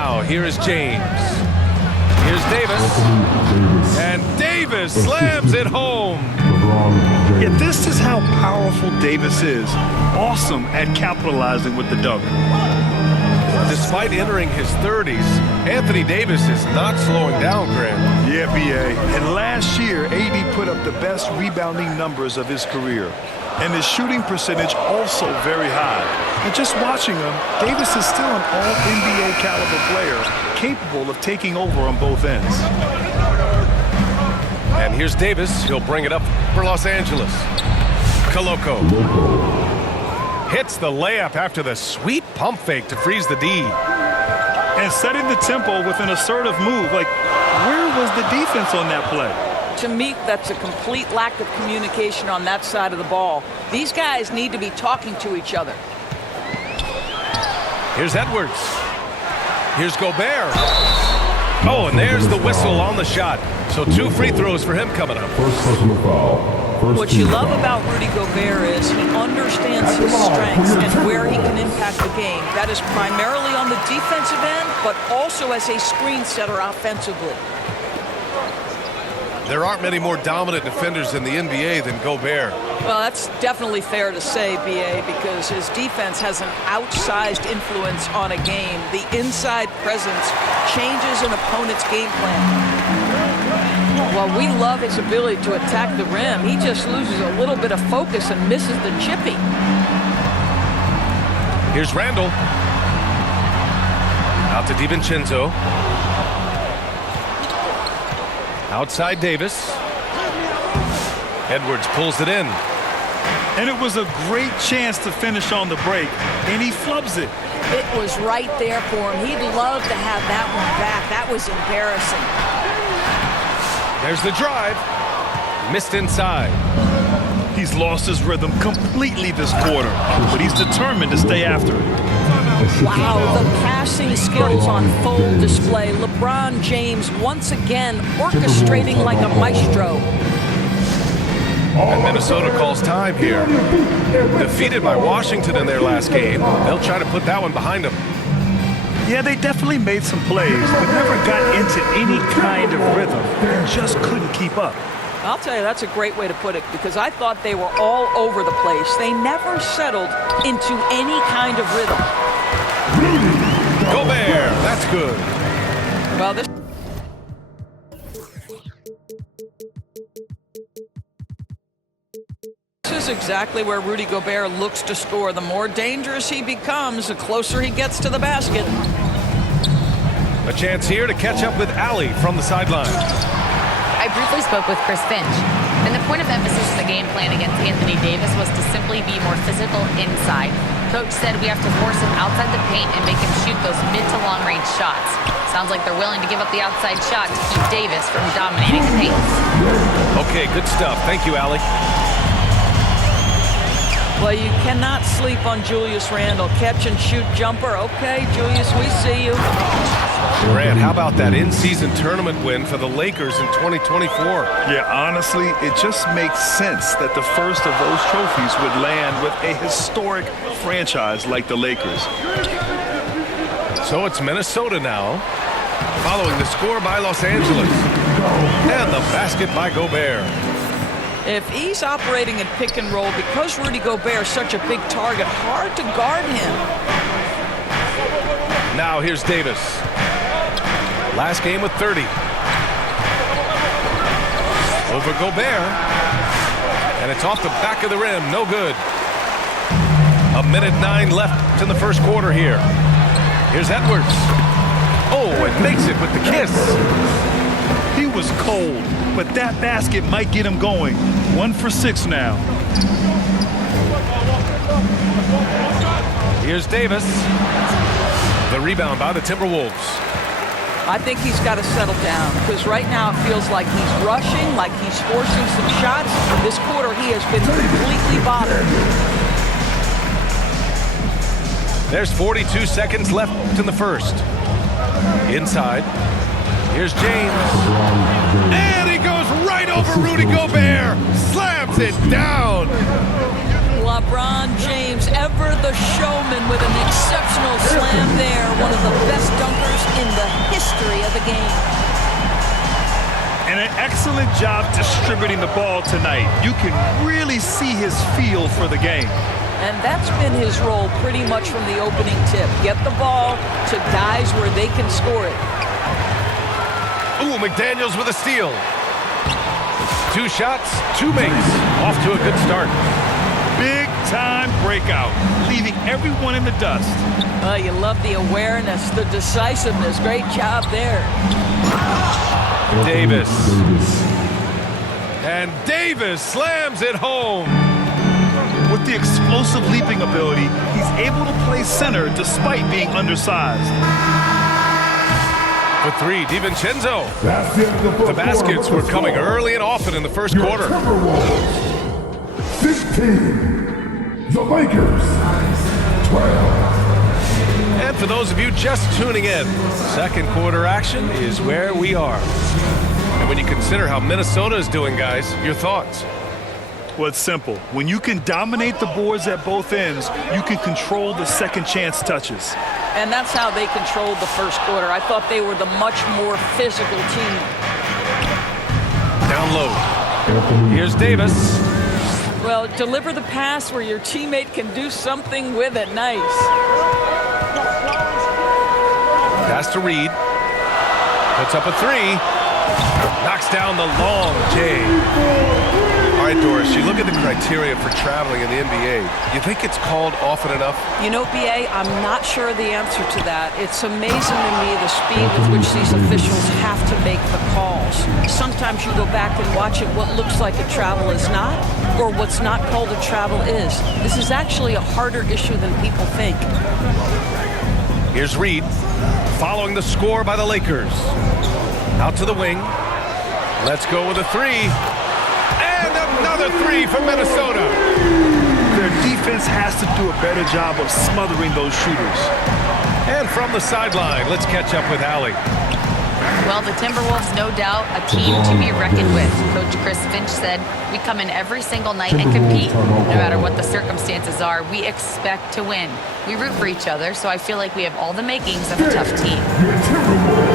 Now, here is James. Here's Davis. And Davis slams it home. Yeah, this is how powerful Davis is. Awesome at capitalizing with the dunk. Despite entering his 30s, Anthony Davis is not slowing down, Graham. Yeah, B.A. And last year, AD put up the best rebounding numbers of his career. And his shooting percentage also very high. And just watching him, Davis is still an all-NBA caliber player, capable of taking over on both ends. And here's Davis. He'll bring it up for Los Angeles. Koloko hits the layup after the sweet pump fake to freeze the D. And setting the tempo with an assertive move. Like, where was the defense on that play? To me, that's a complete lack of communication on that side of the ball. These guys need to be talking to each other. Here's Edwards. Here's Gobert. Oh, and there's the whistle on the shot. So 2 free throws for him coming up. First personal foul. What you love about Rudy Gobert is he understands his strengths and where he can impact the game. That is primarily on the defensive end, but also as a screen setter offensively. There aren't many more dominant defenders in the NBA than Gobert. Well, that's definitely fair to say, B.A., because his defense has an outsized influence on a game. The inside presence changes an opponent's game plan. While we love his ability to attack the rim, he just loses a little bit of focus and misses the chippy. Here's Randall. Out to DiVincenzo. Outside Davis. Edwards pulls it in. And it was a great chance to finish on the break, and he flubs it. It was right there for him. He'd love to have that one back. That was embarrassing. There's the drive. Missed inside. He's lost his rhythm completely this quarter, but he's determined to stay after it. Wow, the passing skills on full display. LeBron James once again orchestrating like a maestro. And Minnesota calls time here. Defeated by Washington in their last game. They'll try to put that one behind them. Yeah, they definitely made some plays, but never got into any kind of rhythm and just couldn't keep up. I'll tell you, that's a great way to put it, because I thought they were all over the place. They never settled into any kind of rhythm. Gobert, that's good. Well, this is exactly where Rudy Gobert looks to score. The more dangerous he becomes, the closer he gets to the basket. A chance here to catch up with Allie from the sideline. I briefly spoke with Chris Finch, and the point of emphasis of the game plan against Anthony Davis was to simply be more physical inside. Coach said we have to force him outside the paint and make him shoot those mid to long range shots. Sounds like they're willing to give up the outside shot to keep Davis from dominating the paint. Okay, good stuff. Thank you, Allie. Well, you cannot sleep on Julius Randle. Catch and shoot jumper. Okay, Julius, we see you. Grant, how about that in-season tournament win for the Lakers in 2024? Yeah, honestly, it just makes sense that the first of those trophies would land with a historic franchise like the Lakers. So it's Minnesota now, following the score by Los Angeles. And the basket by Gobert. If he's operating in pick and roll, because Rudy Gobert is such a big target, hard to guard him. Now here's Davis. Last game with 30. Over Gobert. And it's off the back of the rim. No good. 1:09 left in the first quarter here. Here's Edwards. Oh, and makes it with the kiss. He was cold, but that basket might get him going. 1 for 6 now. Here's Davis. The rebound by the Timberwolves. I think he's got to settle down, because right now it feels like he's rushing, like he's forcing some shots. This quarter he has been completely bothered. There's 42 seconds left in the first. Inside. Here's James. And he goes right over Rudy Gobert. Slams it down. LeBron James, ever the showman, with an exceptional slam there. One of the best dunkers in the history of the game. And an excellent job distributing the ball tonight. You can really see his feel for the game. And that's been his role pretty much from the opening tip. Get the ball to guys where they can score it. Ooh, McDaniels with a steal. 2 shots, 2 makes. Off to a good start. Big time breakout, leaving everyone in the dust. You love the awareness, the decisiveness. Great job there. Davis. And Davis slams it home. With the explosive leaping ability, he's able to play center despite being undersized. For 3, DiVincenzo. The baskets were coming early and often in the first quarter. 16. The Lakers. 12. And for those of you just tuning in, second quarter action is where we are. And when you consider how Minnesota is doing, guys, your thoughts? Well, it's simple. When you can dominate the boards at both ends, you can control the second chance touches. And that's how they controlled the first quarter. I thought they were the much more physical team. Down low. Here's Davis. Well, deliver the pass where your teammate can do something with it. Nice. Pass to Reed. Puts up a 3. Knocks down the long J. All right, Doris, you look at the criteria for traveling in the NBA. You think it's called often enough? You know, BA, I'm not sure the answer to that. It's amazing to me the speed with which these officials have to make the calls. Sometimes you go back and watch it, what looks like a travel is not, or what's not called a travel is. This is actually a harder issue than people think. Here's Reed, following the score by the Lakers. Out to the wing. Let's go with a 3. And another 3 for Minnesota. Their defense has to do a better job of smothering those shooters. And from the sideline, let's catch up with Allie. Well, the Timberwolves, no doubt, a team to be reckoned with. Coach Chris Finch said, we come in every single night and compete. No matter what the circumstances are, we expect to win. We root for each other, so I feel like we have all the makings of a tough team.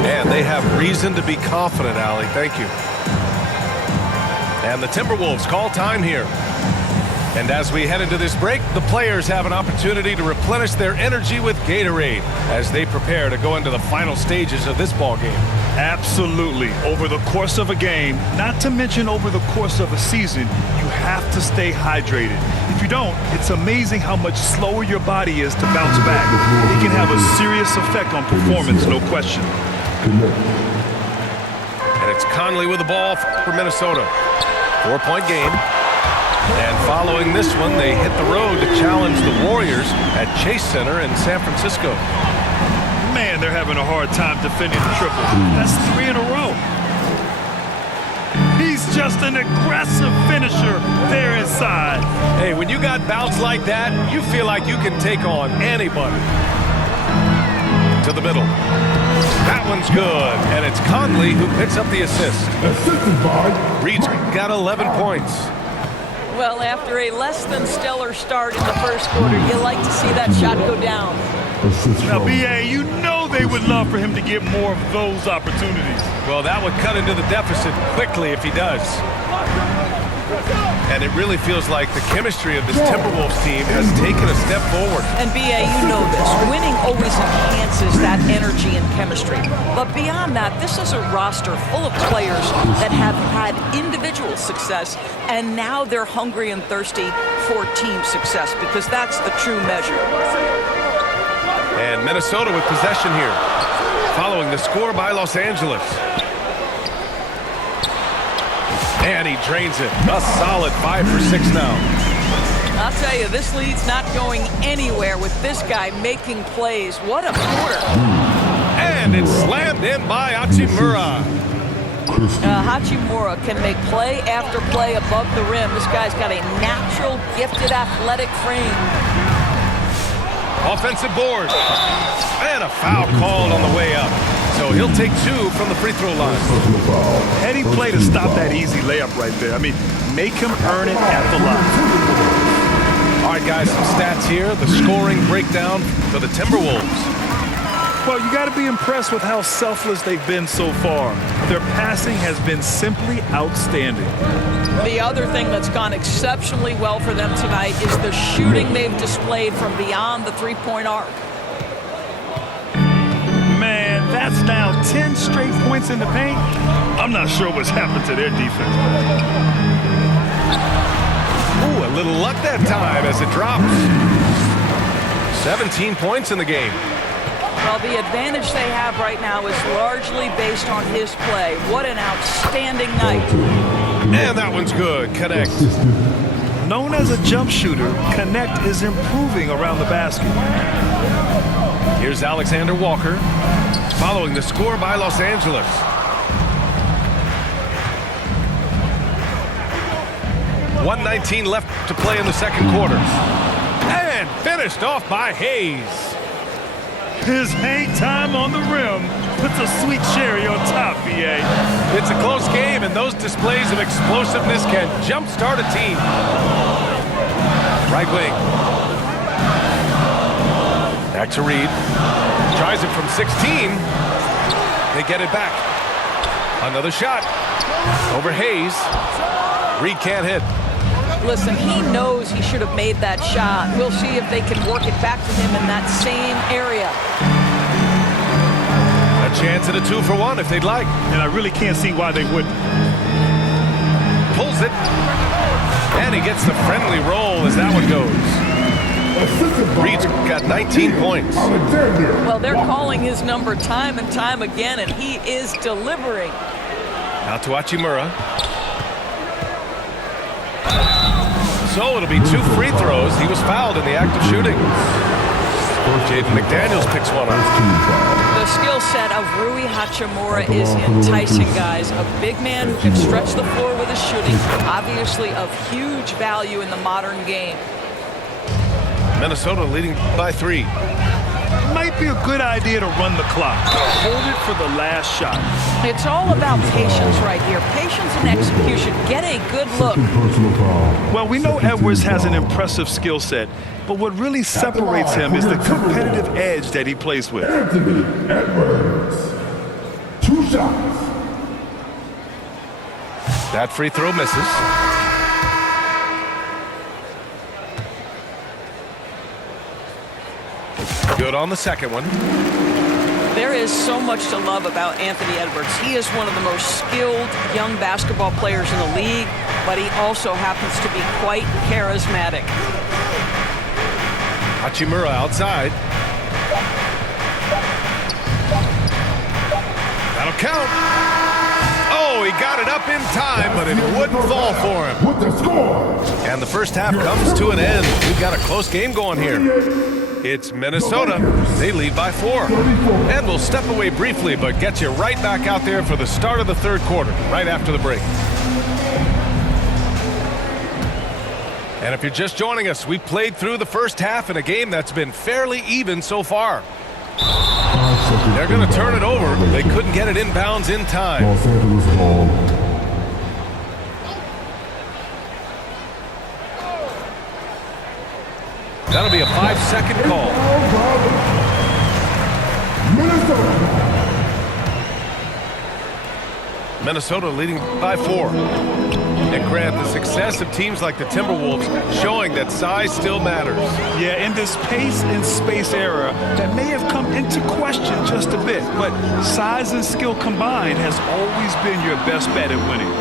And they have reason to be confident, Allie. Thank you. And the Timberwolves call time here. And as we head into this break, the players have an opportunity to replenish their energy with Gatorade as they prepare to go into the final stages of this ball game. Absolutely. Over the course of a game, not to mention over the course of a season, you have to stay hydrated. If you don't, it's amazing how much slower your body is to bounce back. It can have a serious effect on performance, no question. And it's Conley with the ball for Minnesota. 4-point game. And following this one, they hit the road to challenge the Warriors at Chase Center in San Francisco. Man, they're having a hard time defending the triple. That's 3 in a row. He's just an aggressive finisher there inside. Hey, when you got bounce like that, you feel like you can take on anybody. To the middle. That one's good, and it's Conley who picks up the assist. Reed's got 11 points. Well, after a less than stellar start in the first quarter, you like to see that shot go down. Now, BA, you know they would love for him to get more of those opportunities. Well, that would cut into the deficit quickly if he does. And it really feels like the chemistry of this Timberwolves team has taken a step forward. And BA, you know this. Winning always enhances that energy and chemistry. But beyond that, this is a roster full of players that have had individual success, and now they're hungry and thirsty for team success, because that's the true measure. And Minnesota with possession here, following the score by Los Angeles. And he drains it. A solid 5 for 6 now. I'll tell you, this lead's not going anywhere with this guy making plays. What a quarter. And it's slammed in by Hachimura. Hachimura can make play after play above the rim. This guy's got a natural, gifted, athletic frame. Offensive board. And a foul called on the way up. So he'll take 2 from the free throw line. Heady play to stop that easy layup right there. I mean, make him earn it at the line. All right, guys, some stats here. The scoring breakdown for the Timberwolves. Well, you got to be impressed with how selfless they've been so far. Their passing has been simply outstanding. The other thing that's gone exceptionally well for them tonight is the shooting they've displayed from beyond the three-point arc. Man, that's now 10 straight points in the paint. I'm not sure what's happened to their defense. Ooh, a little luck that time as it drops. 17 points in the game. Well, the advantage they have right now is largely based on his play. What an outstanding night. And that one's good. Connect. Known as a jump shooter, Connect is improving around the basket. Here's Alexander Walker, following the score by Los Angeles. .119 left to play in the second quarter. And finished off by Hayes. His hang time on the rim puts a sweet cherry on top, B.A. It's a close game, and those displays of explosiveness can jumpstart a team. Right wing. Back to Reed. Tries it from 16. They get it back. Another shot. Over Hayes. Reed can't hit. Listen, he knows he should have made that shot. We'll see if they can work it back to him in that same area. A chance at a 2-for-1 if they'd like. And I really can't see why they wouldn't. Pulls it. And he gets the friendly roll as that one goes. Reed's got 19 points. Well, they're calling his number time and time again, and he is delivering. Out to Hachimura. So it'll be 2 free throws. He was fouled in the act of shooting. Jaden McDaniels picks one up. The skill set of Rui Hachimura is enticing, guys. A big man who can stretch the floor with his shooting, obviously of huge value in the modern game. Minnesota leading by 3. Might be a good idea to run the clock. Hold it for the last shot. It's all about patience right here. Patience and execution. Get a good look. Well, we know Edwards has an impressive skill set, but what really separates him is the competitive edge that he plays with. Anthony Edwards. 2 shots. That free throw misses. Good on the second one. There is so much to love about Anthony Edwards. He is one of the most skilled young basketball players in the league, but he also happens to be quite charismatic. Hachimura outside. That'll count. Oh, he got it up in time, but it wouldn't fall for him. With the score. And the first half comes to an end. We've got a close game going here. It's Minnesota. They lead by 4. And we'll step away briefly, but get you right back out there for the start of the third quarter, right after the break. And if you're just joining us, we played through the first half in a game that's been fairly even so far. They're going to turn it over. They couldn't get it inbounds in time. Los Angeles ball. That'll be a 5-second call. Minnesota leading by 4. And Grant, the success of teams like the Timberwolves showing that size still matters. Yeah, in this pace and space era, that may have come into question just a bit, but size and skill combined has always been your best bet at winning.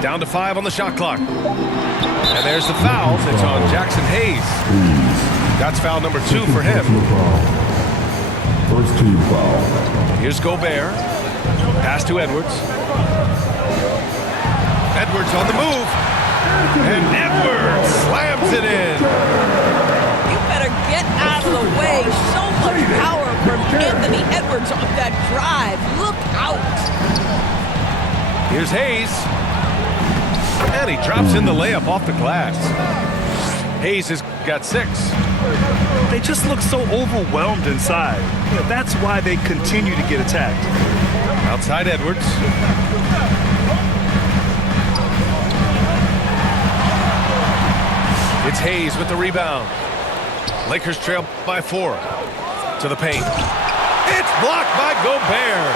Down to 5 on the shot clock. And there's the foul. It's on Jackson Hayes. That's foul number 2 for him. First team foul. Here's Gobert. Pass to Edwards. Edwards on the move. And Edwards slams it in. You better get out of the way. So much power from Anthony Edwards on that drive. Look out. Here's Hayes. And he drops in the layup off the glass. Hayes has got 6. They just look so overwhelmed inside. Yeah, that's why they continue to get attacked. Outside Edwards. It's Hayes with the rebound. Lakers trail by 4. To the paint. It's blocked by Gobert.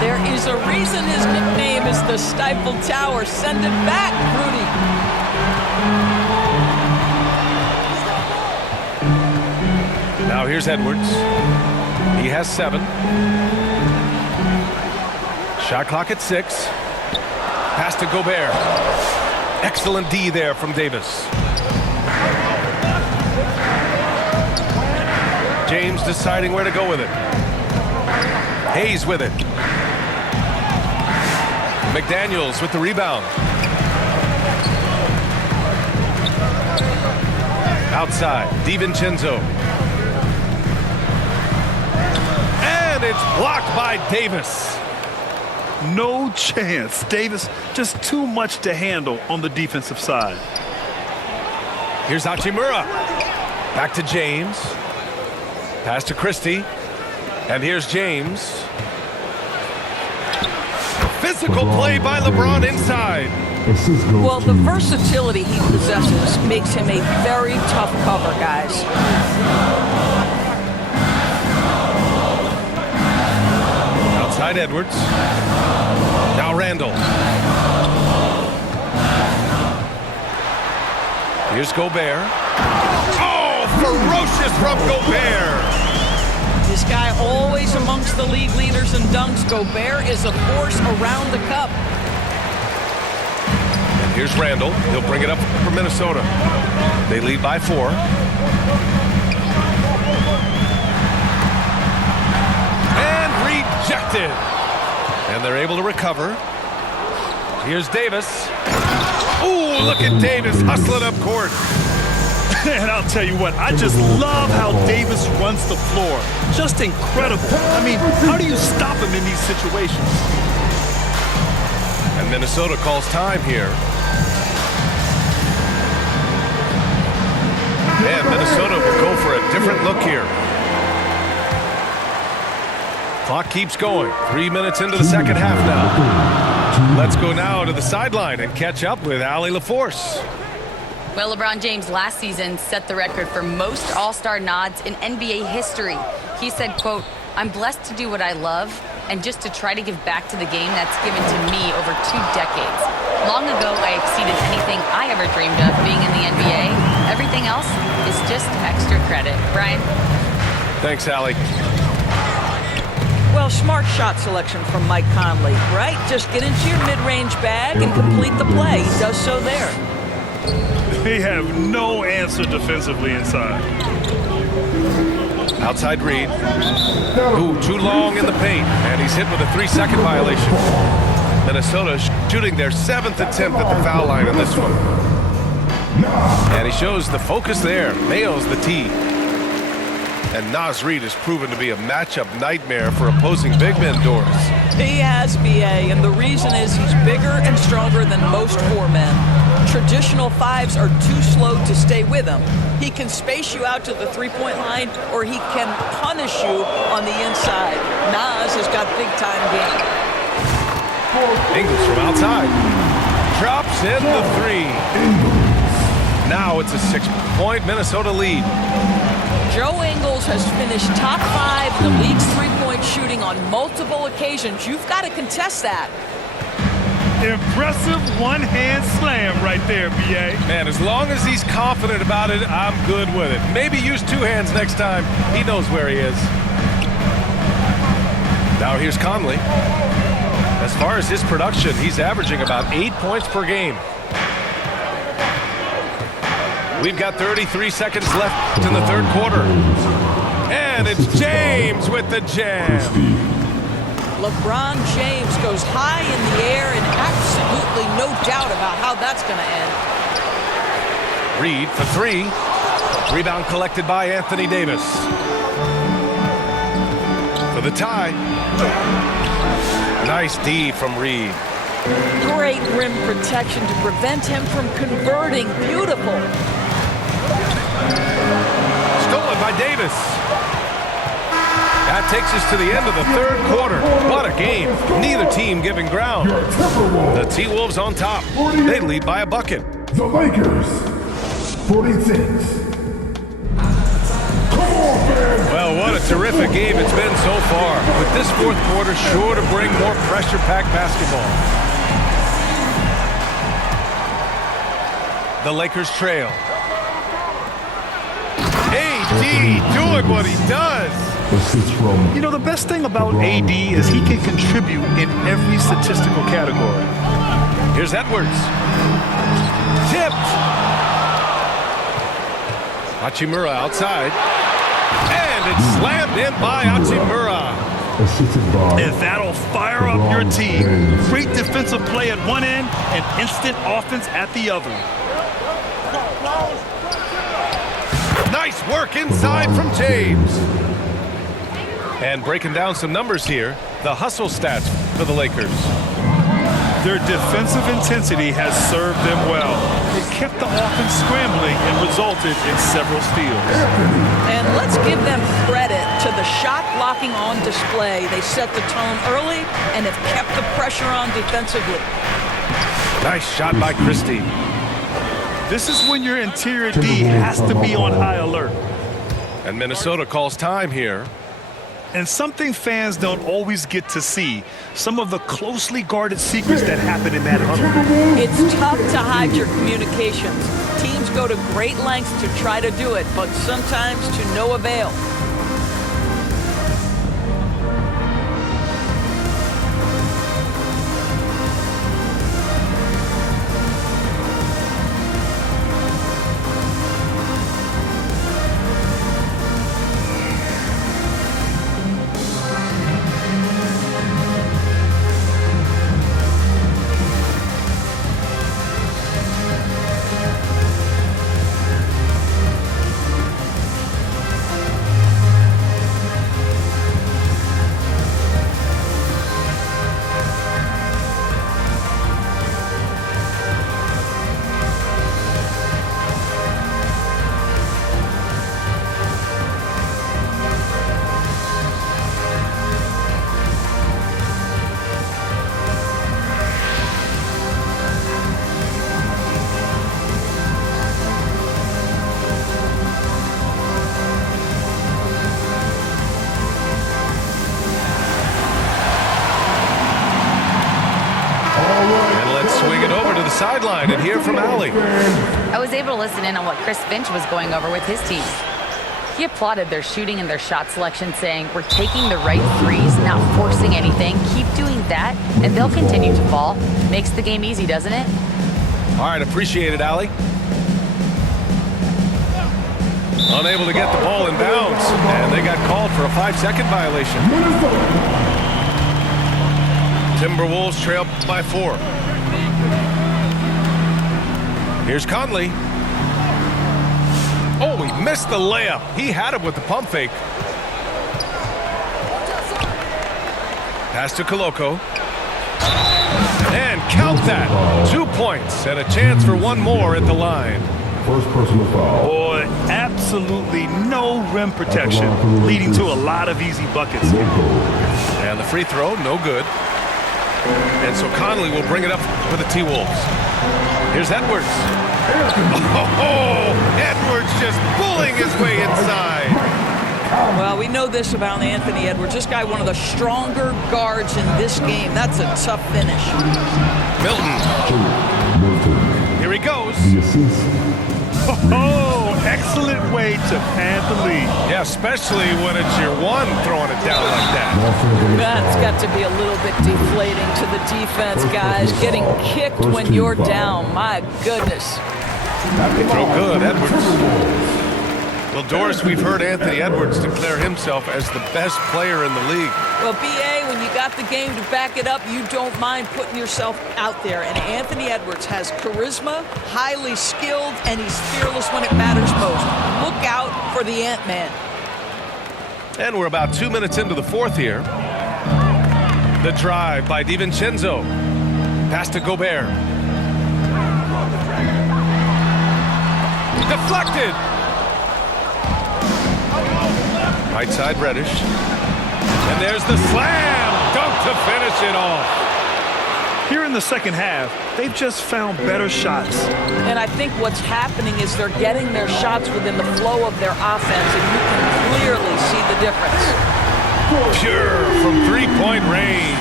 There is a reason his nickname is the Stifled Tower. Send it back, Rudy. Now here's Edwards. He has 7. Shot clock at 6. Pass to Gobert. Excellent D there from Davis. James deciding where to go with it. Hayes with it. McDaniels with the rebound. Outside, DiVincenzo. And it's blocked by Davis. No chance. Davis just too much to handle on the defensive side. Here's Hachimura. Back to James. Pass to Christie. And here's James. Physical play by LeBron inside. Well, the versatility he possesses makes him a very tough cover, guys. Outside Edwards. Now Randall. Here's Gobert. Oh, ferocious from Gobert. This guy always amongst the league leaders in dunks. Gobert is a force around the cup. And here's Randall. He'll bring it up for Minnesota. They lead by 4. And rejected. And they're able to recover. Here's Davis. Ooh, look at Davis hustling up court. And I'll tell you what, I just love how Davis runs the floor. Just incredible. I mean, how do you stop him in these situations? And Minnesota calls time here. And Minnesota will go for a different look here. Clock keeps going. 3 minutes into the second half now. Let's go now to the sideline and catch up with Allie LaForce. Well, LeBron James last season set the record for most All-Star nods in NBA history. He said, quote, "I'm blessed to do what I love and just to try to give back to the game that's given to me over 2 decades. Long ago, I exceeded anything I ever dreamed of being in the NBA. Everything else is just extra credit." Brian? Thanks, Allie. Well, smart shot selection from Mike Conley, right? Just get into your mid-range bag and complete the play. He does so there. They have no answer defensively inside. Outside Reed. Ooh, too long in the paint. And he's hit with a 3-second violation. Minnesota shooting their 7th attempt at the foul line in this one. And he shows the focus there. Nails the tee. And Naz Reid has proven to be a matchup nightmare for opposing big men, Doris. He has, BA, and the reason is he's bigger and stronger than most 4 men. Traditional 5s are too slow to stay with him. He can space you out to the three-point line, or he can punish you on the inside. Naz has got big-time game. Ingles from outside. Drops in the 3. Now it's a 6-point Minnesota lead. Joe Ingles has finished top 5 in the league's three-point shooting on multiple occasions. You've got to contest that. Impressive one-hand slam right there, B.A. Man, as long as he's confident about it, I'm good with it. Maybe use 2 hands next time. He knows where he is. Now here's Conley. As far as his production, he's averaging about 8 points per game. We've got 33 seconds left in the 3rd quarter. And it's James with the jam. LeBron James goes high in the air, and absolutely no doubt about how that's going to end. Reed for 3. Rebound collected by Anthony Davis. For the tie. Nice D from Reed. Great rim protection to prevent him from converting. Beautiful. Stolen by Davis. That takes us to the end of the 3rd quarter. What a game. Neither team giving ground. The T-Wolves on top. They lead by a bucket. The Lakers, 46. Come on, man. Well, what What a terrific game it's been so far. With this fourth quarter sure to bring more pressure-packed basketball. The Lakers trail. AD doing what he does. You know, the best thing about AD is he can contribute in every statistical category. Here's Edwards. Tipped. Hachimura outside. And it's slammed in by Hachimura. And that'll fire up your team. Great defensive play at one end and instant offense at the other. Nice work inside from James. And breaking down some numbers here, the hustle stats for the Lakers. Their defensive intensity has served them well. It kept the offense scrambling and resulted in several steals. And let's give them credit to the shot blocking on display. They set the tone early and have kept the pressure on defensively. Nice shot by Christie. This is when your interior D has to be on high alert. And Minnesota calls time here. And something fans don't always get to see, some of the closely guarded secrets that happen in that huddle. It's tough to hide your communications. Teams go to great lengths to try to do it, but sometimes to no avail. Sideline and hear from Allie. I was able to listen in on what Chris Finch was going over with his team. He applauded their shooting and their shot selection, saying, "We're taking the right threes, not forcing anything. Keep doing that, and they'll continue to fall." Makes the game easy, doesn't it? All right, appreciate it, Allie. Unable to get the ball in bounds, and they got called for a 5-second violation. Timberwolves trail by 4. Here's Conley. Oh, he missed the layup. He had him with the pump fake. Pass to Koloko. And count that. 2 points and a chance for one more at the line. First personal foul. Boy, absolutely no rim protection, leading to a lot of easy buckets. And the free throw, no good. And so Conley will bring it up for the T-Wolves. Here's Edwards. Oh, Edwards just pulling his way inside. Well, we know this about Anthony Edwards. This guy, one of the stronger guards in this game. That's a tough finish. Milton. Here he goes. The assist. Oh, excellent way to pad the lead. Yeah, especially when it's your one throwing it down like that. That's got to be a little bit deflating to the defense, guys. Getting kicked when you're down. My goodness. Throw good, Edwards. Well, Doris, we've heard Anthony Edwards declare himself as the best player in the league. Well, B.A., when you got the game to back it up, you don't mind putting yourself out there. And Anthony Edwards has charisma, highly skilled, and he's fearless when it matters most. Look out for the Ant-Man. And we're about 2 minutes into the fourth here. The drive by DiVincenzo. Pass to Gobert. Deflected. Right side, Reddish. And there's the slam dunk to finish it off. Here in the second half, they've just found better shots. And I think what's happening is they're getting their shots within the flow of their offense, and you can clearly really see the difference. Pure from three-point range.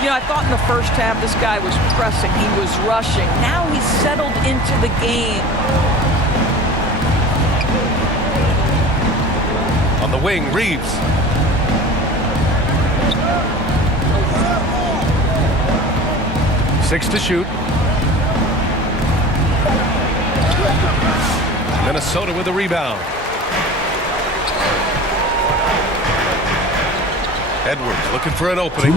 You know, I thought in the first half this guy was pressing, he was rushing. Now he's settled into the game. On the wing, Reeves. Six to shoot. Minnesota with a rebound. Edwards looking for an opening.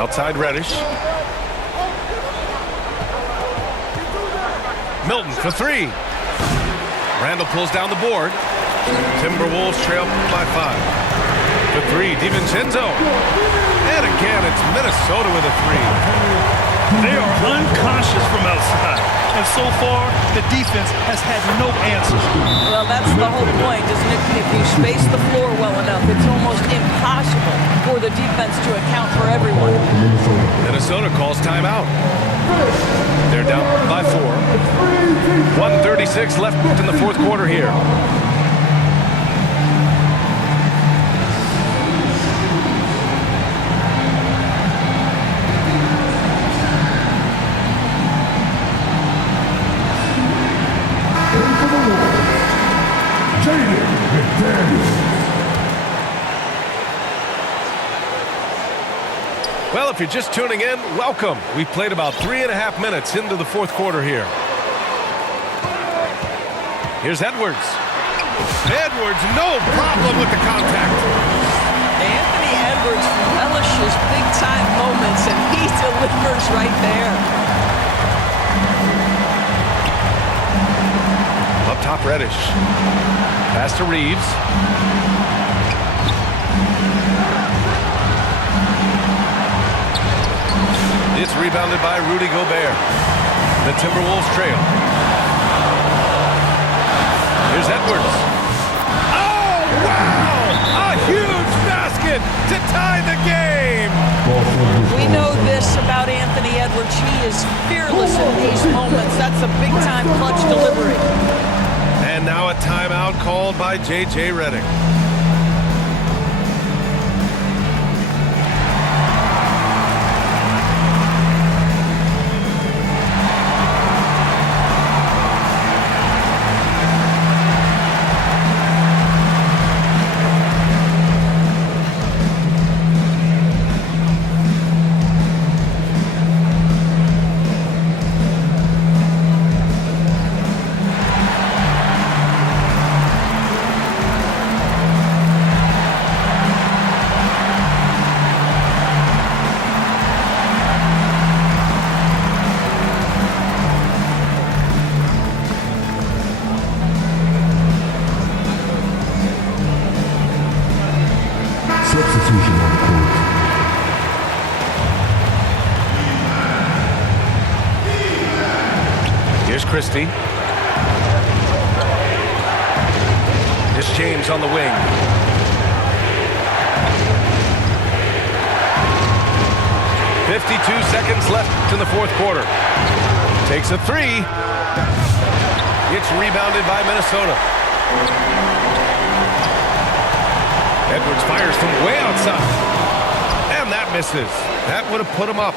Outside Reddish. Milton for three. Randall pulls down the board. Timberwolves trail by 5. For three, DiVincenzo. And again, it's Minnesota with a three. They are unconscious from outside. And so far, the defense has had no answers. Well, that's the whole point, isn't it? If you space the floor well enough, it's almost impossible for the defense to account for everyone. Minnesota calls timeout. They're down by 4. 1:36 left in the fourth quarter here. Well, if you're just tuning in, welcome. We played about 3.5 minutes into the fourth quarter here. Here's Edwards. Edwards, no problem with the contact. Anthony Edwards relishes big-time moments, and he delivers right there. Up top, Reddish. Pass to Reeves. It's rebounded by Rudy Gobert. The Timberwolves trail. Here's Edwards. Oh, wow! A huge basket to tie the game! We know this about Anthony Edwards. He is fearless in these moments. That's a big-time clutch delivery. And now a timeout called by J.J. Redick. Substitution on the court. Here's Christie. Here's James on the wing. .52 seconds left in the fourth quarter. Takes a three. It's rebounded by Minnesota. Edwards fires from way outside. And that misses. That would have put him up.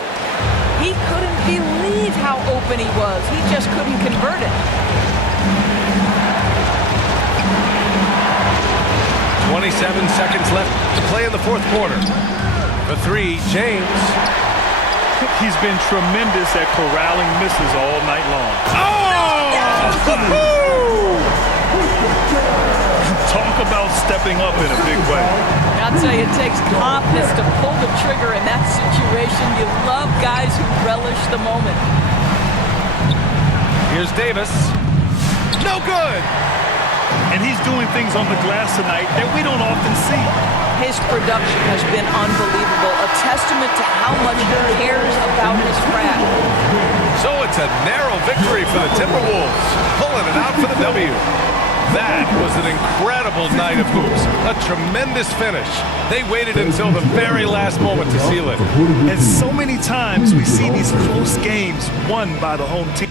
He couldn't believe how open he was. He just couldn't convert it. 27 seconds left to play in the fourth quarter. For three, James. He's been tremendous at corralling misses all night long. Oh! Talk about stepping up in a big way. I'll tell you, it takes confidence to pull the trigger in that situation. You love guys who relish the moment. Here's Davis. No good. And he's doing things on the glass tonight that we don't often see. His production has been unbelievable, a testament to how much he cares about his craft. So it's a narrow victory for the Timberwolves, pulling it out for the W. That was an incredible night of hoops. A tremendous finish. They waited until the very last moment to seal it. And so many times we see these close games won by the home team.